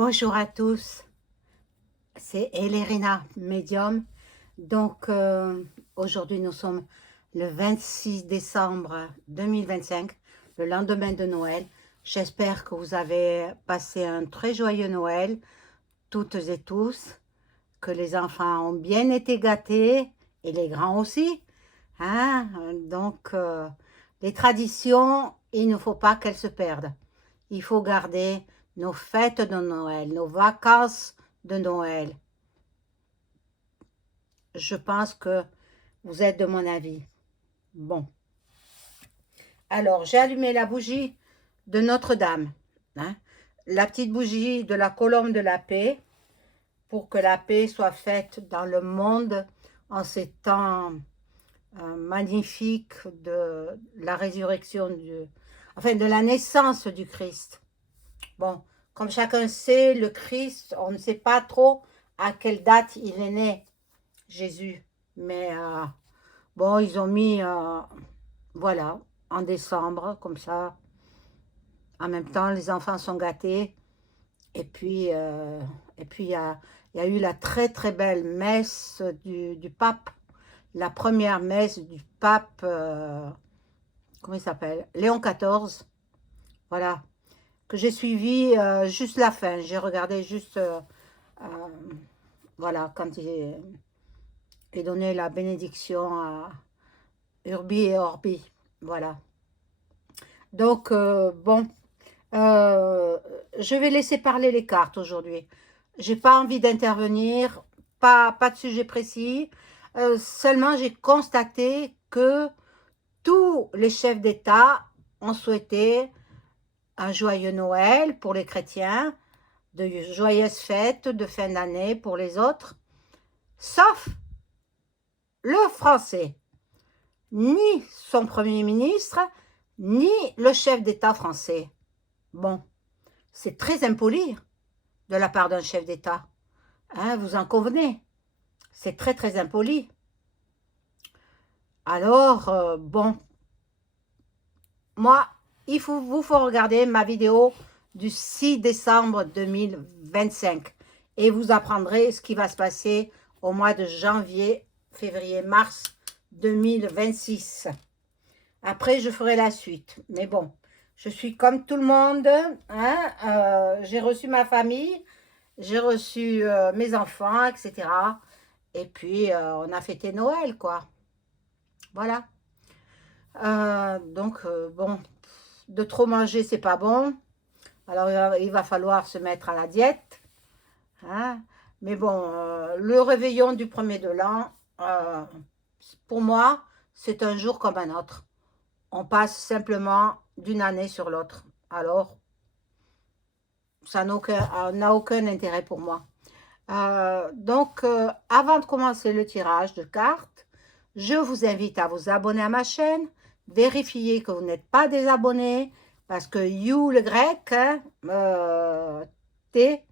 Bonjour à tous, c'est Elérina Medium. Donc aujourd'hui nous sommes le 26 décembre 2025, le lendemain de Noël. J'espère que vous avez passé un très joyeux Noël, toutes et tous, que les enfants ont bien été gâtés et les grands aussi. Hein? Donc les traditions, il ne faut pas qu'elles se perdent. Il faut garder nos fêtes de Noël, nos vacances de Noël. Je pense que vous êtes de mon avis. Bon. Alors, j'ai allumé la bougie de Notre-Dame. Hein, la petite bougie de la colombe de la paix, pour que la paix soit faite dans le monde en ces temps magnifiques de la résurrection, enfin de la naissance du Christ. Bon, comme chacun sait, le Christ, on ne sait pas trop à quelle date il est né, Jésus. Mais bon, ils ont mis, voilà, en décembre, comme ça. En même temps, les enfants sont gâtés. Et puis, il y a eu la très très belle messe du pape. La première messe du pape, comment il s'appelle? Léon XIV. Voilà, que j'ai suivi juste la fin. J'ai regardé juste, voilà, quand il donnait la bénédiction à Urbi et Orbi. Voilà. Donc, bon, euh, je vais laisser parler les cartes aujourd'hui. J'ai pas envie d'intervenir, pas de sujet précis. Seulement, j'ai constaté que tous les chefs d'État ont souhaité un joyeux Noël pour les chrétiens, de joyeuses fêtes de fin d'année pour les autres, sauf le français. Ni son premier ministre, ni le chef d'État français. Bon, c'est très impoli de la part d'un chef d'État. Hein, vous en convenez? C'est très très impoli. Alors, bon, moi, vous faut regarder ma vidéo du 6 décembre 2025 et vous apprendrez ce qui va se passer au mois de janvier, février, mars 2026. Après, je ferai la suite. Mais bon, je suis comme tout le monde. Hein, j'ai reçu ma famille, j'ai reçu mes enfants, etc. Et puis, on a fêté Noël, quoi. Voilà. Donc, bon, de trop manger, c'est pas bon. Alors, il va falloir se mettre à la diète. Hein. Mais bon, le réveillon du premier de l'an, pour moi, c'est un jour comme un autre. On passe simplement d'une année sur l'autre. Alors, ça n'a aucun intérêt pour moi. Donc, avant de commencer le tirage de cartes, je vous invite à vous abonner à ma chaîne, vérifier que vous n'êtes pas désabonné, parce que You le grec, hein, T,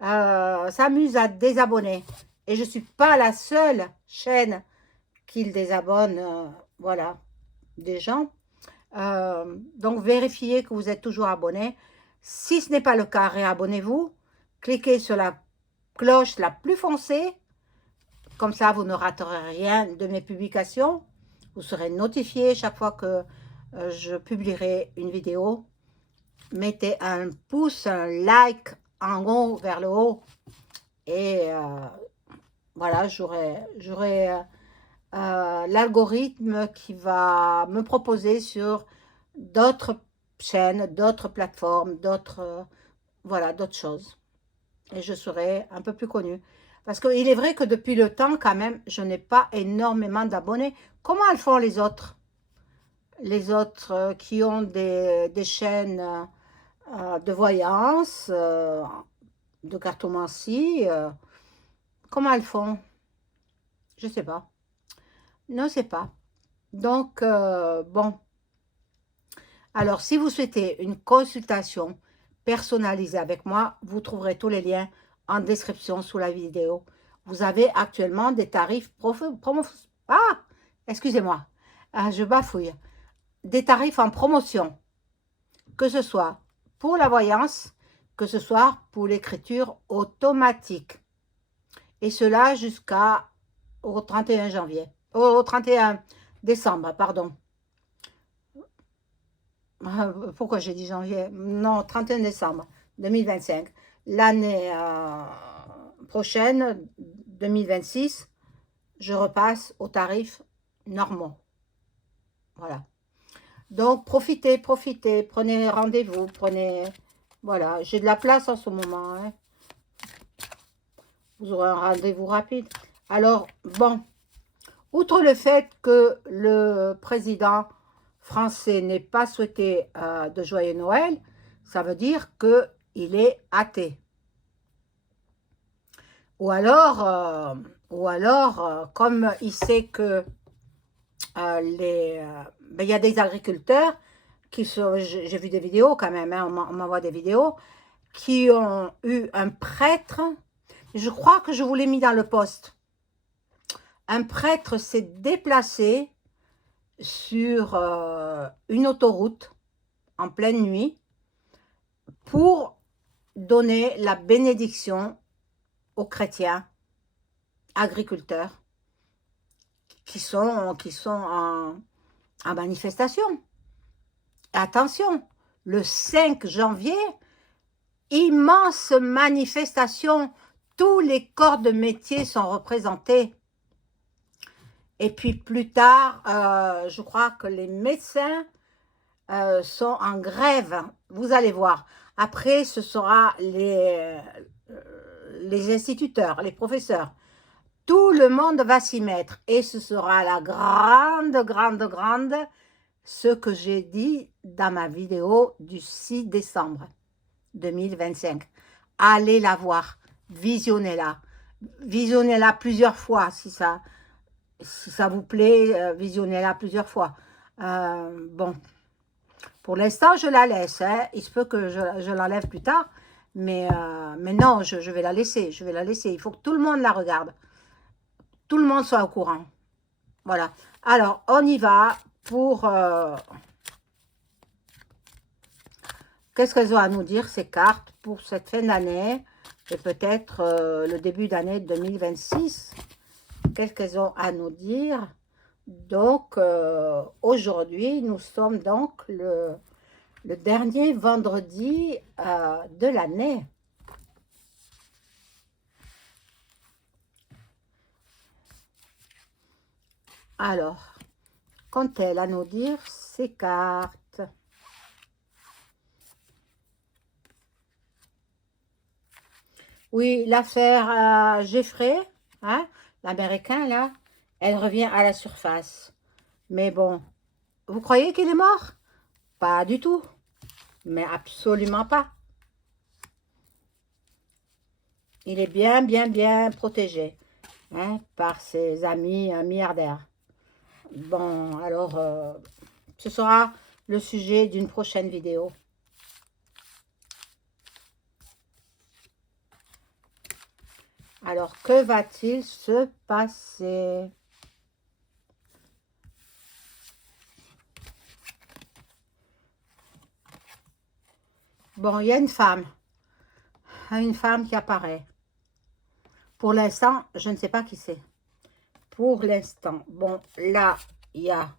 s'amuse à désabonner. Et je ne suis pas la seule chaîne qu'il désabonne, voilà, des gens. Donc, vérifiez que vous êtes toujours abonné. Si ce n'est pas le cas, réabonnez-vous. Cliquez sur la cloche la plus foncée. Comme ça, vous ne raterez rien de mes publications. Vous serez notifié chaque fois que je publierai une vidéo. Mettez un pouce, un like en haut, vers le haut. Et voilà, j'aurai l'algorithme qui va me proposer sur d'autres chaînes, d'autres plateformes, voilà, d'autres choses. Et je serai un peu plus connue. Parce qu'il est vrai que depuis le temps, quand même, je n'ai pas énormément d'abonnés. Comment elles font les autres? Les autres qui ont des chaînes de voyance, de cartomancie, comment elles font? Je ne sais pas. Non, c'est pas. Donc, bon. Alors, si vous souhaitez une consultation personnalisée avec moi, vous trouverez tous les liens en description sous la vidéo. Vous avez actuellement des tarifs excusez-moi, je bafouille. Des tarifs en promotion, que ce soit pour la voyance, que ce soit pour l'écriture automatique. Et cela jusqu'au 31 janvier, au 31 décembre, pardon. Pourquoi j'ai dit janvier? Non, 31 décembre 2025. L'année prochaine, 2026, je repasse aux tarifs normaux. Voilà. Donc, profitez, profitez, prenez rendez-vous, prenez... Voilà, j'ai de la place en ce moment. Hein. Vous aurez un rendez-vous rapide. Alors, bon, outre le fait que le président français n'ait pas souhaité de joyeux Noël, ça veut dire qu'il est athée. Ou alors comme il sait que il y a des agriculteurs qui sont, j'ai vu des vidéos quand même, hein, on m'envoie des vidéos, qui ont eu un prêtre, je crois que je vous l'ai mis dans le post, un prêtre s'est déplacé sur une autoroute en pleine nuit pour donner la bénédiction aux chrétiens agriculteurs qui sont en manifestation. Attention, le 5 janvier, immense manifestation, tous les corps de métier sont représentés. Et puis plus tard, je crois que les médecins sont en grève, vous allez voir. Après, ce sera les instituteurs, les professeurs. Tout le monde va s'y mettre et ce sera la grande, ce que j'ai dit dans ma vidéo du 6 décembre 2025. Allez la voir, visionnez-la. Visionnez-la plusieurs fois si ça vous plaît, visionnez-la plusieurs fois. Bon, pour l'instant, je la laisse. Hein. Il se peut que je l'enlève plus tard, mais non, je vais la laisser. Je vais la laisser. Il faut que tout le monde la regarde. Tout le monde soit au courant. Voilà. Alors, on y va pour... qu'est-ce qu'elles ont à nous dire, ces cartes, pour cette fin d'année et peut-être le début d'année 2026. Qu'est-ce qu'elles ont à nous dire? Donc, aujourd'hui, nous sommes donc le dernier vendredi de l'année. Alors, qu'ont-elles à nous dire ces cartes? Oui, l'affaire Jeffrey, hein, l'Américain, là, elle revient à la surface. Mais bon, vous croyez qu'il est mort? Pas du tout, mais absolument pas. Il est bien protégé hein, par ses amis milliardaires. Bon, alors, ce sera le sujet d'une prochaine vidéo. Alors, que va-t-il se passer? Bon, il y a une femme qui apparaît. Pour l'instant, je ne sais pas qui c'est. Pour l'instant, bon, là, il y a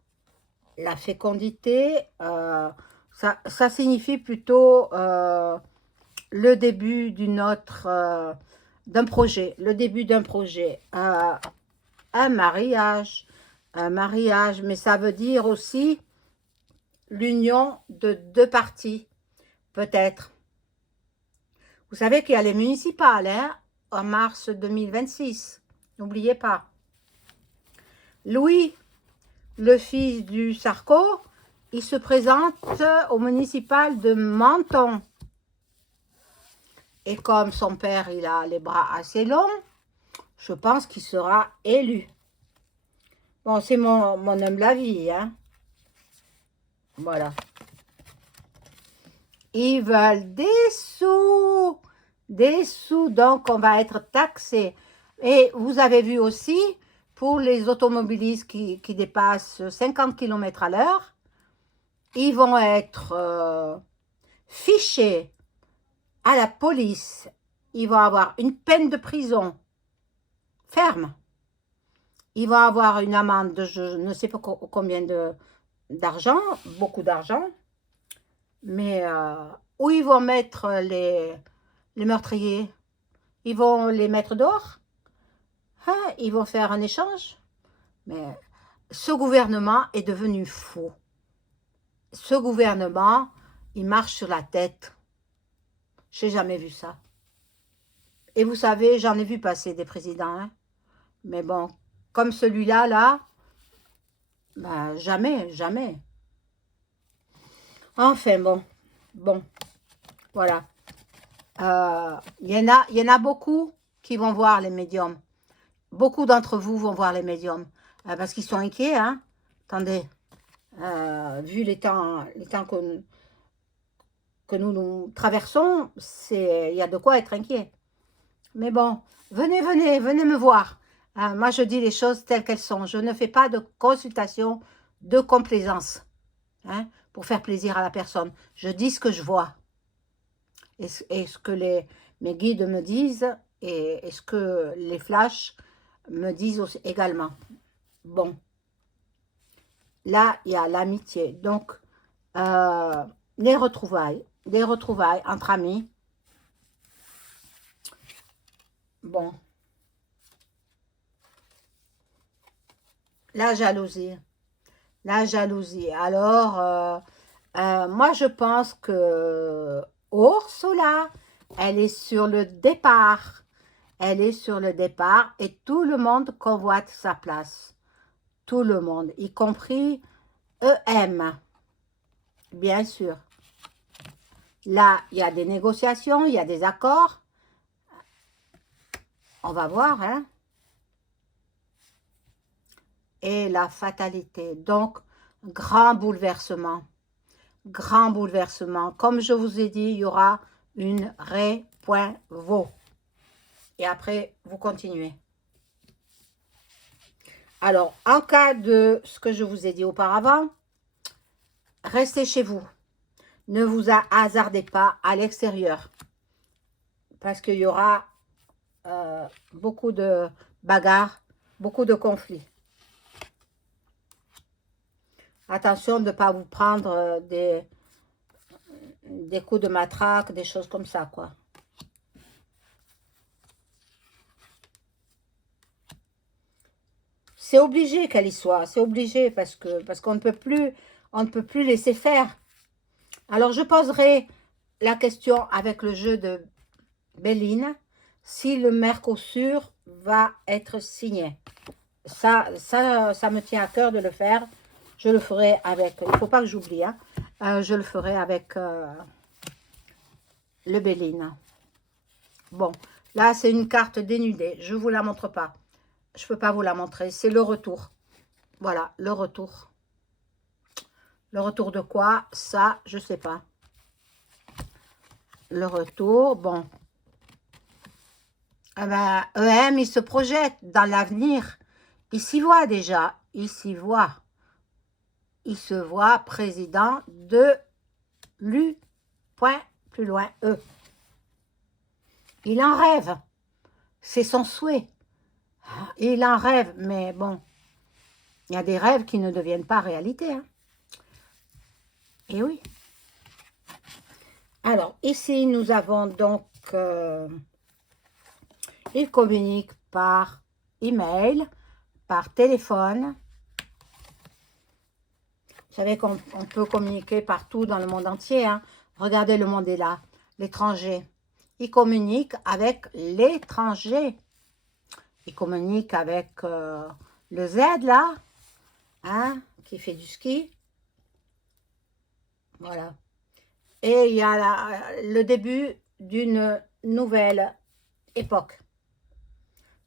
la fécondité. Ça signifie plutôt le début d'un projet. Le début d'un projet. Un mariage. Mais ça veut dire aussi l'union de deux parties. Peut-être. Vous savez qu'il y a les municipales, hein, en mars 2026. N'oubliez pas. Louis, le fils du Sarko, il se présente au municipal de Menton. Et comme son père, il a les bras assez longs, je pense qu'il sera élu. Bon, c'est mon humble avis, hein. Voilà. Ils veulent des sous. Des sous, donc on va être taxé. Et vous avez vu aussi, pour les automobilistes qui dépassent 50 km à l'heure, ils vont être fichés à la police, il va avoir une peine de prison ferme. Il va avoir une amende de je ne sais pas combien d'argent, beaucoup d'argent, mais où ils vont mettre les meurtriers? Ils vont les mettre dehors? Hein? Ils vont faire un échange? Mais ce gouvernement est devenu fou. Ce gouvernement, il marche sur la tête. Je n'ai jamais vu ça. Et vous savez, j'en ai vu passer des présidents, hein? Mais bon, comme celui-là, là, ben, jamais, jamais. Enfin, bon, voilà. Il y en a beaucoup qui vont voir les médiums. Beaucoup d'entre vous vont voir les médiums parce qu'ils sont inquiets, hein. Attendez, vu les temps que nous traversons, il y a de quoi être inquiet. Mais bon, venez me voir. Moi, je dis les choses telles qu'elles sont. Je ne fais pas de consultation de complaisance, hein, pour faire plaisir à la personne. Je dis ce que je vois. Et ce que mes guides me disent, et ce que les flashs me disent aussi, également. Bon. Là, il y a l'amitié. Donc, des retrouvailles entre amis. Bon. La jalousie. La jalousie. Alors, moi, je pense que Ursula, elle est sur le départ. Elle est sur le départ et tout le monde convoite sa place. Tout le monde, y compris EM, bien sûr. Là, il y a des négociations, il y a des accords. On va voir, hein. Et la fatalité. Donc, grand bouleversement. Grand bouleversement. Comme je vous ai dit, il y aura une ré.vo. Et après, vous continuez. Alors, en cas de ce que je vous ai dit auparavant, restez chez vous. Ne vous hasardez pas à l'extérieur. Parce qu'il y aura beaucoup de bagarres, beaucoup de conflits. Attention de ne pas vous prendre des coups de matraque, des choses comme ça, quoi. C'est obligé qu'elle y soit, c'est obligé parce qu'on ne peut plus, laisser faire. Alors je poserai la question avec le jeu de Béline, si le Mercosur va être signé. Ça me tient à cœur de le faire. Je le ferai avec, il ne faut pas que j'oublie, hein, je le ferai avec le Béline. Bon, là c'est une carte dénudée, je ne vous la montre pas. Je ne peux pas vous la montrer, c'est le retour. Voilà, le retour. Le retour de quoi? Ça, je ne sais pas. Le retour, bon. Eh ben, EM, il se projette dans l'avenir. Il s'y voit déjà. Il s'y voit. Il se voit président de l'U. Point plus loin, E. Il en rêve. C'est son souhait. Il en rêve, mais bon. Il y a des rêves qui ne deviennent pas réalité. Hein. Et oui. Alors, ici, nous avons donc... il communique par email, par téléphone. Vous savez qu'on peut communiquer partout dans le monde entier. Hein. Regardez, le monde est là. L'étranger. Il communique avec l'étranger. Il communique avec le Z, là, hein, qui fait du ski. Voilà. Et il y a le début d'une nouvelle époque.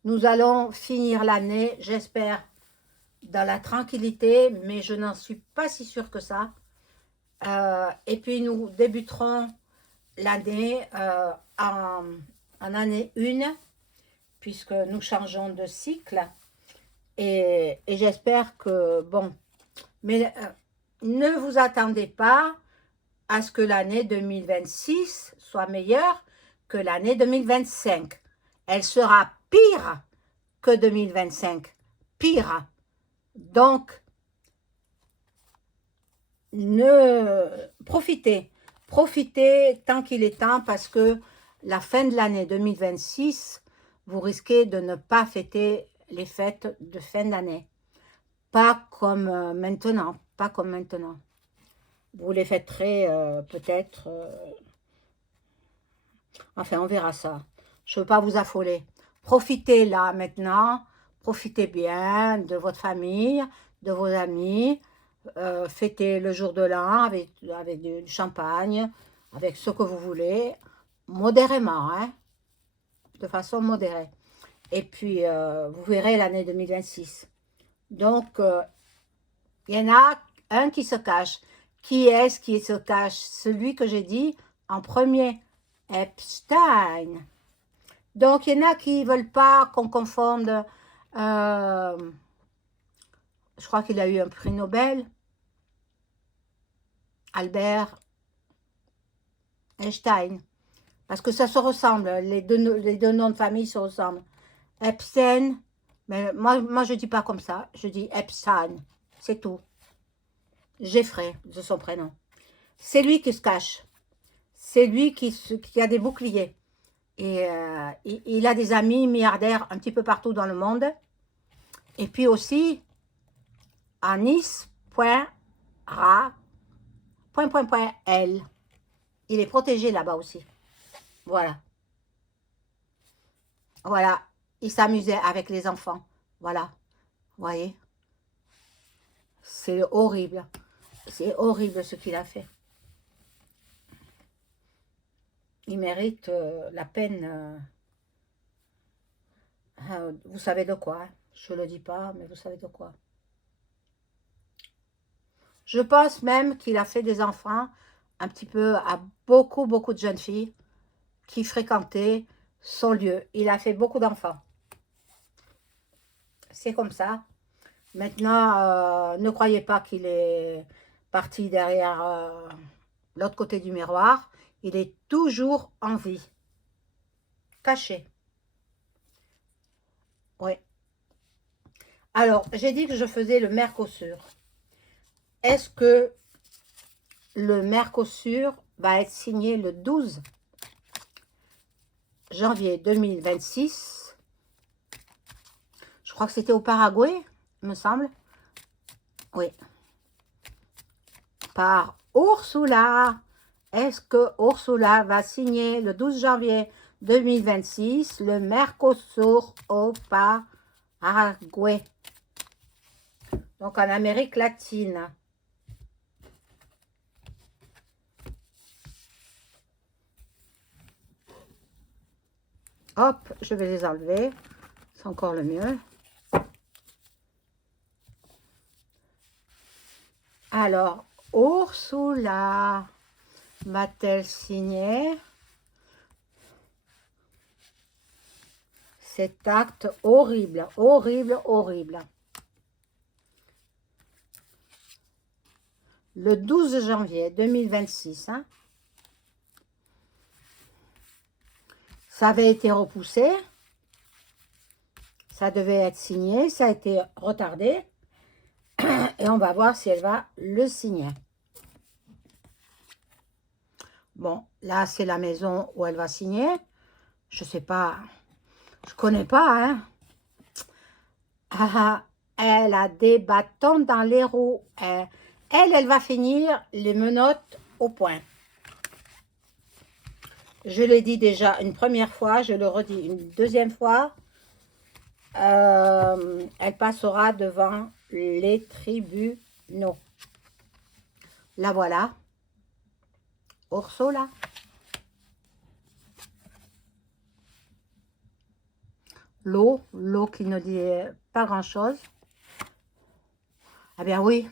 Nous allons finir l'année, j'espère, dans la tranquillité, mais je n'en suis pas si sûre que ça. Et puis, nous débuterons l'année en année 1, puisque nous changeons de cycle. Et j'espère que, bon, mais ne vous attendez pas à ce que l'année 2026 soit meilleure que l'année 2025. Elle sera pire que 2025. Pire. Donc, profitez tant qu'il est temps parce que la fin de l'année 2026, vous risquez de ne pas fêter les fêtes de fin d'année. Pas comme maintenant, pas comme maintenant. Vous les fêterez peut-être, enfin on verra ça. Je ne veux pas vous affoler. Profitez là maintenant, profitez bien de votre famille, de vos amis, fêtez le jour de l'an avec du champagne, avec ce que vous voulez, modérément, hein, de façon modérée. Et puis, vous verrez l'année 2026. Donc, il y en a un qui se cache. Qui est-ce qui se cache? Celui que j'ai dit en premier, Epstein. Donc, il y en a qui ne veulent pas qu'on confonde. Je crois qu'il a eu un prix Nobel. Albert Einstein. Parce que ça se ressemble. Les deux noms de famille se ressemblent. Epstein. Mais moi je ne dis pas comme ça. Je dis Epstein. C'est tout. Jeffrey, de son prénom. C'est lui qui se cache. C'est lui qui a des boucliers. Et il a des amis milliardaires un petit peu partout dans le monde. Et puis aussi, à Nice.ra.L. Il est protégé là-bas aussi. Voilà. Voilà. Il s'amusait avec les enfants. Voilà. Vous voyez? C'est horrible. C'est horrible ce qu'il a fait. Il mérite la peine. Vous savez de quoi, hein? Je ne le dis pas, mais vous savez de quoi. Je pense même qu'il a fait des enfants un petit peu à beaucoup de jeunes filles qui fréquentaient son lieu. Il a fait beaucoup d'enfants. C'est comme ça. Maintenant, ne croyez pas qu'il est parti derrière l'autre côté du miroir. Il est toujours en vie. Caché. Oui. Alors, j'ai dit que je faisais le Mercosur. Est-ce que le Mercosur va être signé le 12 janvier 2026? Je crois que c'était au Paraguay, il me semble. Oui. Par Ursula. Est-ce que Ursula va signer le 12 janvier 2026 le Mercosur au Paraguay? Donc en Amérique latine. Hop, je vais les enlever. C'est encore le mieux. Alors, Ursula va-t-elle signer cet acte horrible, horrible, horrible? Le 12 janvier 2026, hein? Ça avait été repoussé. Ça devait être signé. Ça a été retardé. Et on va voir si elle va le signer. Bon, là, c'est la maison où elle va signer. Je sais pas. Je connais pas, hein. Ah, elle a des bâtons dans les roues. Elle va finir les menottes au point. Je l'ai dit déjà une première fois, je le redis une deuxième fois. Elle passera devant les tribunaux. La voilà. Ursula. L'eau qui ne dit pas grand-chose. Eh bien oui,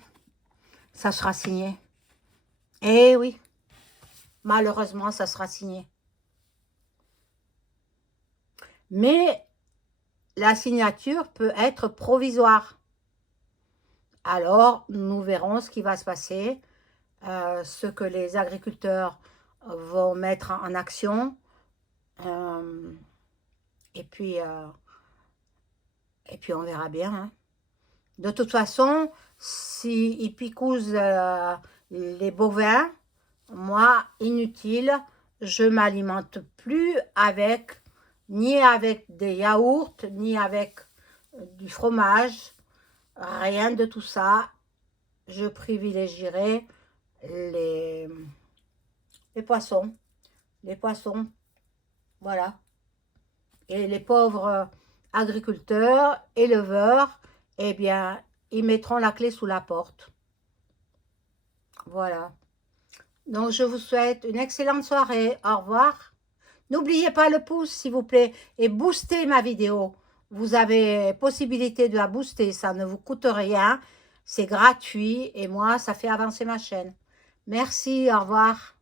ça sera signé. Eh oui, malheureusement, ça sera signé. Mais la signature peut être provisoire. Alors, nous verrons ce qui va se passer. ce que les agriculteurs vont mettre en action. Et puis on verra bien, hein. De toute façon, s'ils picousent les bovins, moi, inutile, je m'alimente plus avec, ni avec des yaourts, ni avec du fromage, rien de tout ça. Je privilégierai les, les poissons, les poissons, voilà. Et les pauvres agriculteurs, éleveurs, eh bien, ils mettront la clé sous la porte. Voilà. Donc, je vous souhaite une excellente soirée. Au revoir. N'oubliez pas le pouce, s'il vous plaît, et boostez ma vidéo. Vous avez possibilité de la booster, ça ne vous coûte rien. C'est gratuit et moi, ça fait avancer ma chaîne. Merci, au revoir.